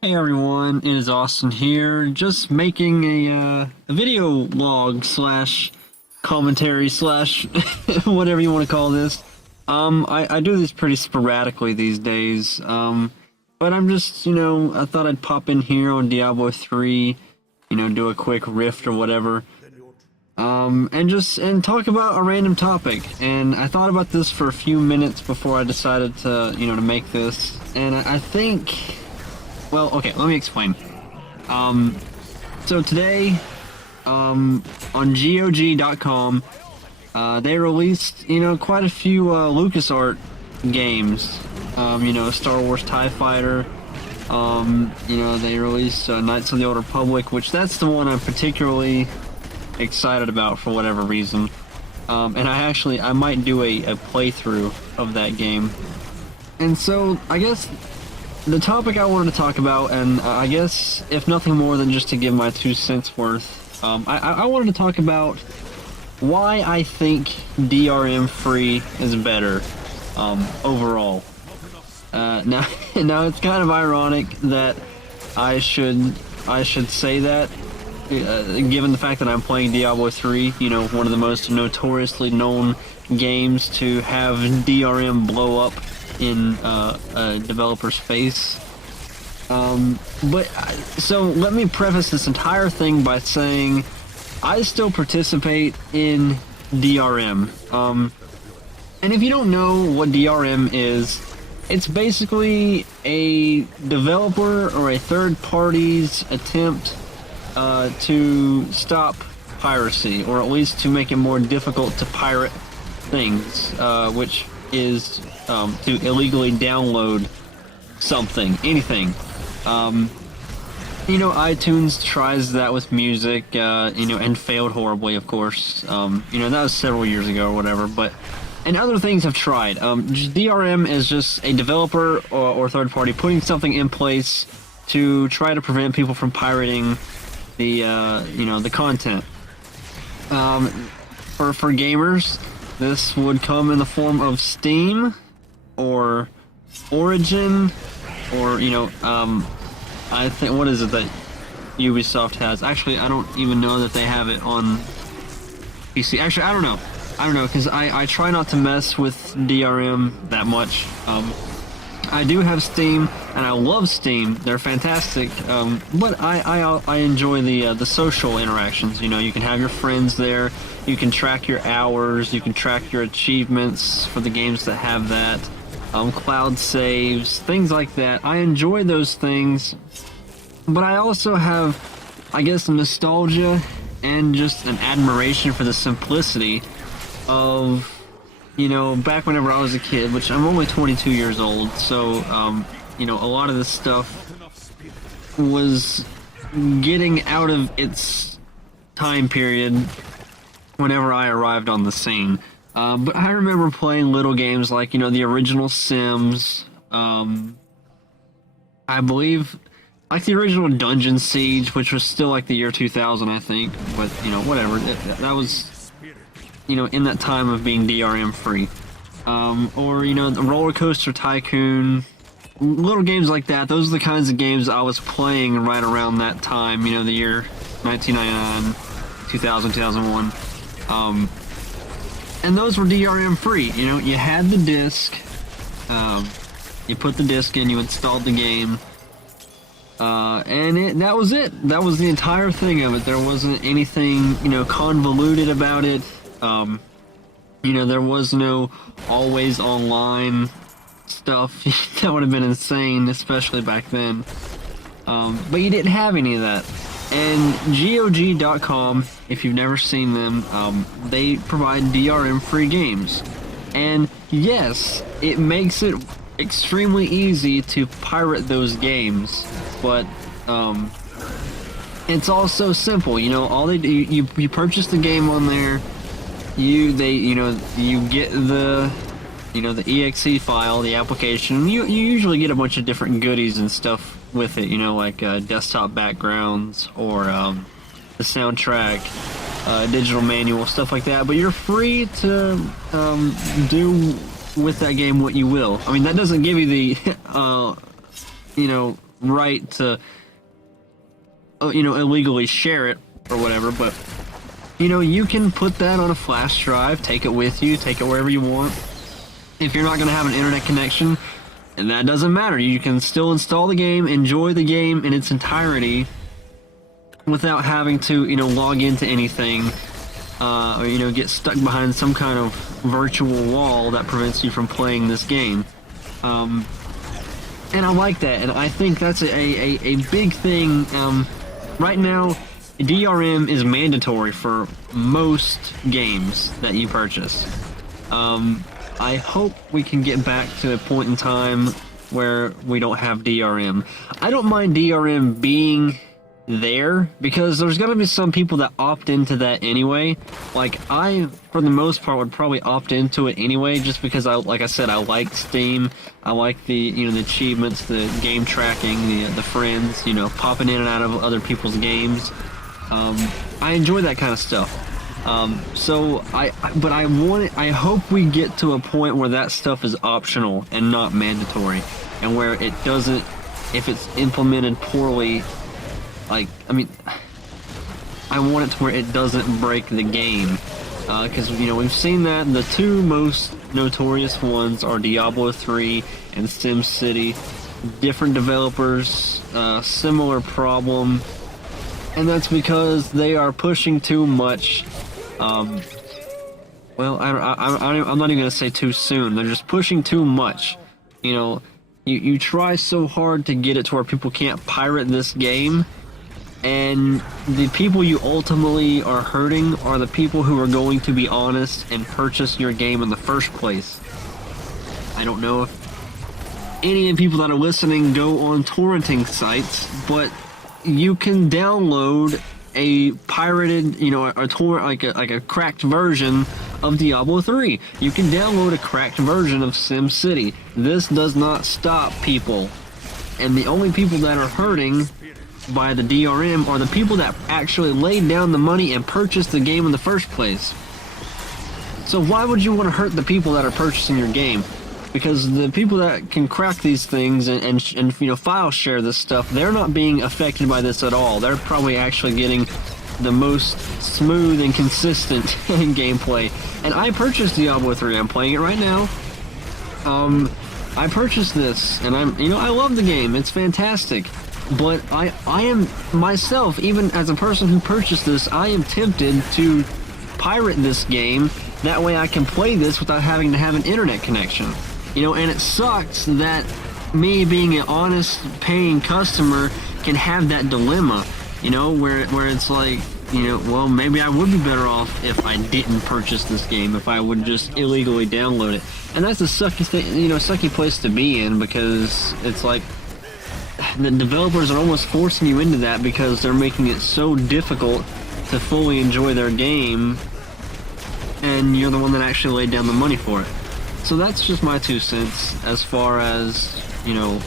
Hey everyone, it is Austin here, just making a video log slash commentary slash whatever you want to call this. I do this pretty sporadically these days, but I'm just, I thought I'd pop in here on Diablo 3, do a quick rift or whatever, and talk about a random topic. And I thought about this for a few minutes before I decided to, to make this, and I think... Well, okay, let me explain. So today, on GOG.com, they released, quite a few, LucasArts games. Star Wars TIE Fighter, they released, Knights of the Old Republic, which that's the one I'm particularly excited about for whatever reason. And I might do a playthrough of that game. And so, I guess... the topic I wanted to talk about, and I guess if nothing more than just to give my 2 cents worth, I wanted to talk about why I think DRM-free is better overall. Now it's kind of ironic that I should say that, given the fact that I'm playing Diablo 3, one of the most notoriously known games to have DRM blow up in a developer's face. So let me preface this entire thing by saying I still participate in DRM. And if you don't know what DRM is, it's basically a developer or a third party's attempt to stop piracy, or at least to make it more difficult to pirate things, which is to illegally download something, anything. iTunes tries that with music, and failed horribly, of course. That was several years ago or whatever, and other things have tried. DRM is just a developer or third party putting something in place to try to prevent people from pirating the content. For gamers, this would come in the form of Steam, or Origin, or, I think, what is it that Ubisoft has? Actually, I don't even know that they have it on PC. Actually, I don't know, because I try not to mess with DRM that much. I do have Steam, and I love Steam. They're fantastic, but I enjoy the social interactions. You can have your friends there, you can track your hours, you can track your achievements for the games that have that, cloud saves, things like that. I enjoy those things, but I also have, I guess, nostalgia and just an admiration for the simplicity of, back whenever I was a kid, which I'm only 22 years old, so, a lot of this stuff was getting out of its time period whenever I arrived on the scene. But I remember playing little games like, the original Sims, I believe, like the original Dungeon Siege, which was still like the year 2000, I think, but, whatever, that was, in that time of being DRM free. Or, the Roller Coaster Tycoon, little games like that. Those are the kinds of games I was playing right around that time, the year 1999, 2000, 2001. And those were DRM free. You had the disc, you put the disc in, you installed the game, and that was it. That was the entire thing of it. There wasn't anything, convoluted about it. There was no always online stuff. That would have been insane, especially back then. But you didn't have any of that. And GOG.com, if you've never seen them, they provide DRM-free games. And yes, it makes it extremely easy to pirate those games, but it's also simple. All they do, you purchase the game on there. You get the the exe file, the application. You usually get a bunch of different goodies and stuff with it, like desktop backgrounds, or the soundtrack, digital manual, stuff like that. But you're free to do with that game what you will. I mean, that doesn't give you the right to, you know, illegally share it or whatever, but, you know, you can put that on a flash drive, take it with you, take it wherever you want. If you're not going to have an internet connection, and that doesn't matter, you can still install the game, enjoy the game in its entirety without having to, you know, log into anything, or, you know, get stuck behind some kind of virtual wall that prevents you from playing this game. And I like that, and I think that's a big thing. Right now, DRM is mandatory for most games that you purchase. I hope we can get back to a point in time where we don't have DRM. I don't mind DRM being there, because there's gonna be some people that opt into that anyway. Like, I, for the most part, would probably opt into it anyway, just because like I said, I like Steam. I like the, you know, the achievements, the game tracking, the friends, you know, popping in and out of other people's games. I enjoy that kind of stuff. So but I hope we get to a point where that stuff is optional and not mandatory, and where it doesn't, if it's implemented poorly, like, I mean, I want it to where it doesn't break the game, because, you know, we've seen that the two most notorious ones are Diablo 3 and SimCity. Different developers, similar problem, and that's because they are pushing too much. Well, I'm not even gonna say too soon. They're just pushing too much. You know, you try so hard to get it to where people can't pirate this game, and the people you ultimately are hurting are the people who are going to be honest and purchase your game in the first place. I don't know if any of the people that are listening go on torrenting sites, but you can download a pirated, you know, like a cracked version of Diablo 3. You can download a cracked version of SimCity. This does not stop people, and the only people that are hurting by the DRM are the people that actually laid down the money and purchased the game in the first place. So why would you want to hurt the people that are purchasing your game? Because the people that can crack these things and you know, file share this stuff, they're not being affected by this at all. They're probably actually getting the most smooth and consistent gameplay. And I purchased Diablo 3. I'm playing it right now. I purchased this, and I love the game. It's fantastic. But I am myself, even as a person who purchased this, I am tempted to pirate this game. That way I can play this without having to have an internet connection. You know, and it sucks that me, being an honest paying customer, can have that dilemma, you know, where it's like, you know, well, maybe I would be better off if I didn't purchase this game, if I would just illegally download it. And that's a sucky thing, you know, sucky place to be in, because it's like the developers are almost forcing you into that because they're making it so difficult to fully enjoy their game, and you're the one that actually laid down the money for it. So that's just my 2 cents as far as, you know,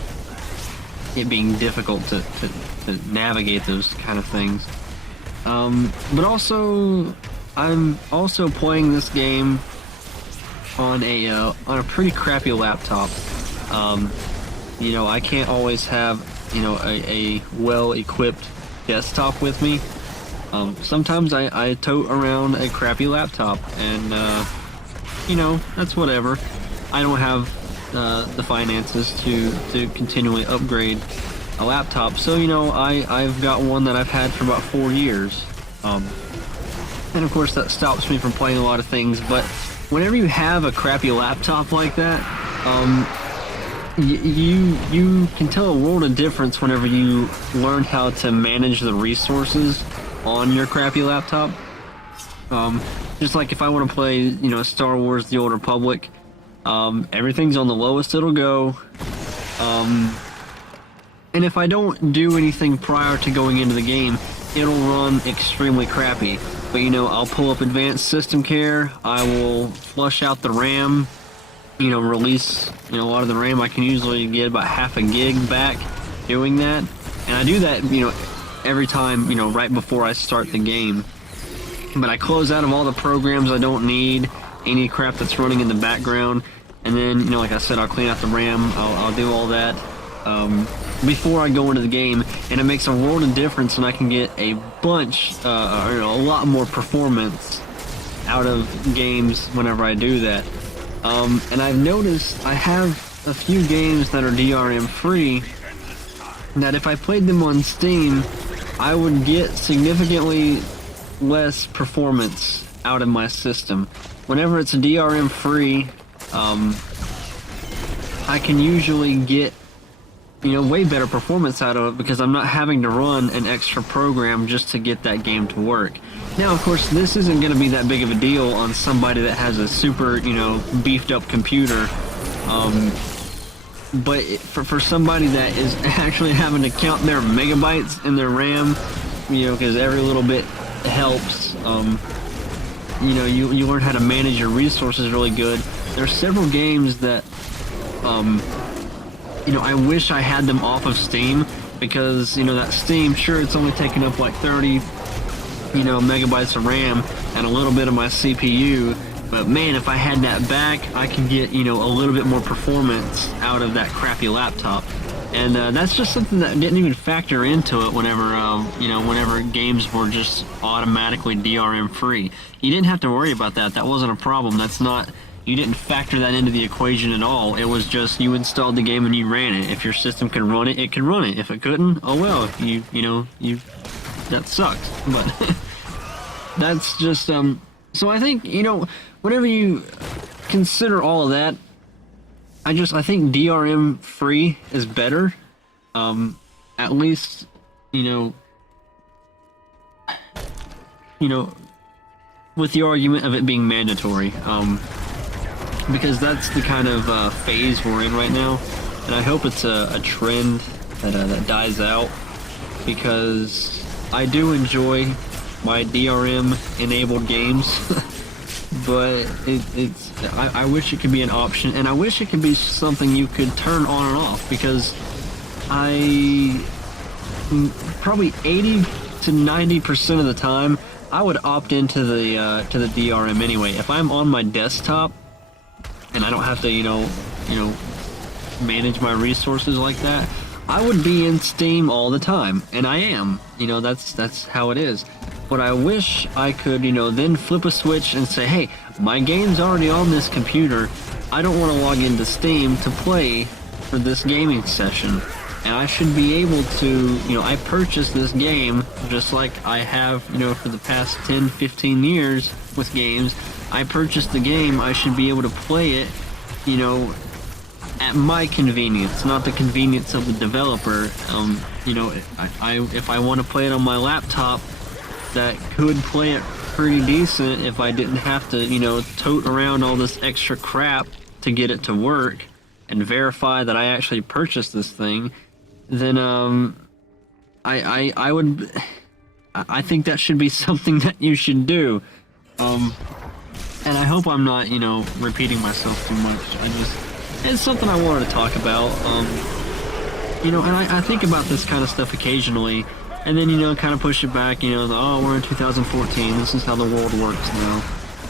it being difficult to navigate those kind of things. But also, I'm also playing this game on a pretty crappy laptop. You know, I can't always have, you know, a well-equipped desktop with me. Sometimes I tote around a crappy laptop, and you know, that's whatever. I don't have the finances to continually upgrade a laptop, so, you know, I've got one that I've had for about 4 years. And of course that stops me from playing a lot of things, but whenever you have a crappy laptop like that, you can tell a world of difference whenever you learn how to manage the resources on your crappy laptop. Just like if I want to play, you know, Star Wars The Old Republic, everything's on the lowest it'll go. And if I don't do anything prior to going into the game, it'll run extremely crappy. But, you know, I'll pull up Advanced System Care, I will flush out the RAM, you know, release, you know, a lot of the RAM. I can usually get about half a gig back doing that. And I do that, you know, every time, you know, right before I start the game. But I close out of all the programs I don't need, any crap that's running in the background, and then, you know, like I said, I'll clean out the RAM, I'll do all that. before I go into the game, and it makes a world of difference, and I can get a bunch, or a lot more performance out of games whenever I do that. And I've noticed I have a few games that are DRM-free that if I played them on Steam, I would get significantly less performance out of my system. Whenever it's DRM-free, I can usually get, way better performance out of it because I'm not having to run an extra program just to get that game to work. Now, of course, this isn't going to be that big of a deal on somebody that has a super, beefed up computer. But for somebody that is actually having to count their megabytes in their RAM, because every little bit helps, you learn how to manage your resources really good. There are several games that, I wish I had them off of Steam because, that Steam, sure, it's only taking up like 30, megabytes of RAM and a little bit of my CPU. But man, if I had that back, I could get, a little bit more performance out of that crappy laptop. And that's just something that didn't even factor into it whenever, whenever games were just automatically DRM free. You didn't have to worry about that. That wasn't a problem. You didn't factor that into the equation at all. It was just you installed the game and you ran it. If your system could run it, it could run it. If it couldn't, oh well, that sucked. But that's just, so I think, whenever you consider all of that, I think DRM free is better. At least, with the argument of it being mandatory. Because that's the kind of phase we're in right now, and I hope it's a trend that dies out, because I do enjoy my DRM enabled games. But I wish it could be an option, and I wish it could be something you could turn on and off, because probably 80 to 90% of the time I would opt into the DRM anyway. If I'm on my desktop and I don't have to manage my resources like that, I would be in Steam all the time, and I am. That's how it is. But I wish I could, then flip a switch and say, hey, my game's already on this computer. I don't want to log into Steam to play for this gaming session. And I should be able to, I purchased this game just like I have, for the past 10, 15 years with games. I purchased the game, I should be able to play it, at my convenience, not the convenience of the developer. If I want to play it on my laptop, that could play it pretty decent if I didn't have to, tote around all this extra crap to get it to work and verify that I actually purchased this thing, then I think that should be something that you should do. And I hope I'm not, repeating myself too much. It's something I wanted to talk about. And I think about this kind of stuff occasionally, and then, kind of push it back, oh, we're in 2014, this is how the world works now.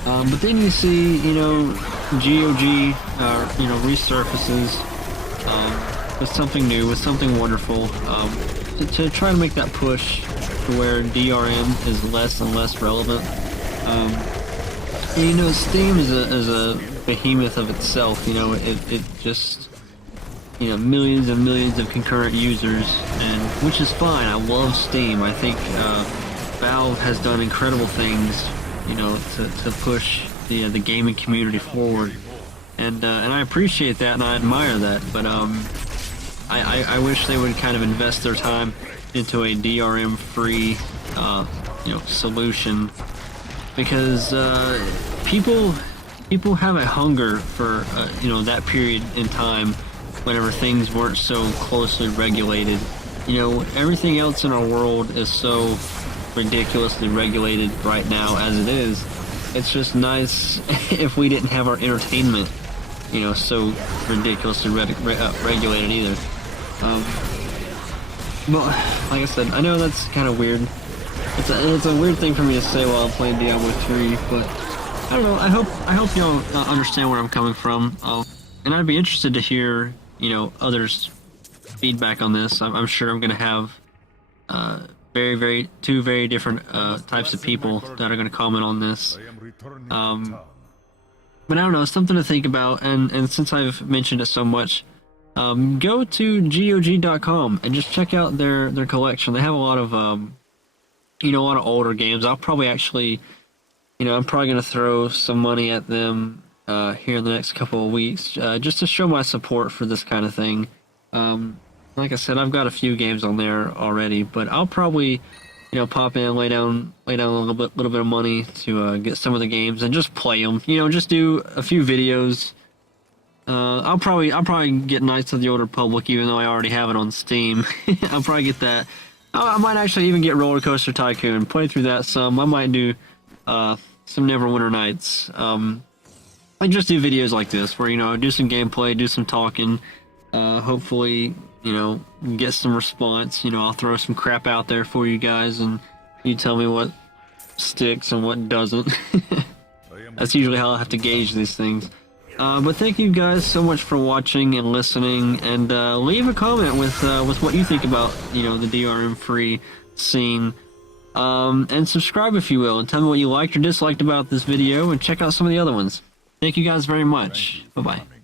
But then you see, GOG, resurfaces, with something new, with something wonderful, to try to make that push to where DRM is less and less relevant. And, Steam is a behemoth of itself. It just, millions and millions of concurrent users, and which is fine. I love Steam. I think Valve has done incredible things, to push the gaming community forward, and I appreciate that and I admire that. But I wish they would kind of invest their time into a DRM-free, solution. Because people have a hunger for that period in time whenever things weren't so closely regulated. Everything else in our world is so ridiculously regulated right now as it is. It's just nice if we didn't have our entertainment, so ridiculously regulated either. But like I said, I know that's kind of weird. It's a weird thing for me to say while I'm playing Diablo 3, but I don't know. I hope y'all understand where I'm coming from. And I'd be interested to hear, others' feedback on this. I'm sure I'm going to have two very different types of people that are going to comment on this. But I don't know, something to think about. And since I've mentioned it so much, go to GOG.com and just check out their collection. They have a lot of a lot of older games. I'll probably actually, I'm probably going to throw some money at them here in the next couple of weeks, just to show my support for this kind of thing. Like I said, I've got a few games on there already, but I'll probably, pop in, lay down a little bit of money to get some of the games and just play them. Just do a few videos. I'll probably get Knights of the Old Republic, even though I already have it on Steam. I'll probably get that. I might actually even get Roller Coaster Tycoon, play through that some. I might do some Neverwinter Nights. I just do videos like this where, do some gameplay, do some talking, hopefully, get some response. I'll throw some crap out there for you guys and you tell me what sticks and what doesn't. That's usually how I have to gauge these things. But thank you guys so much for watching and listening, and leave a comment with what you think about, the DRM-free scene. And subscribe if you will, and tell me what you liked or disliked about this video, and check out some of the other ones. Thank you guys very much. Bye-bye.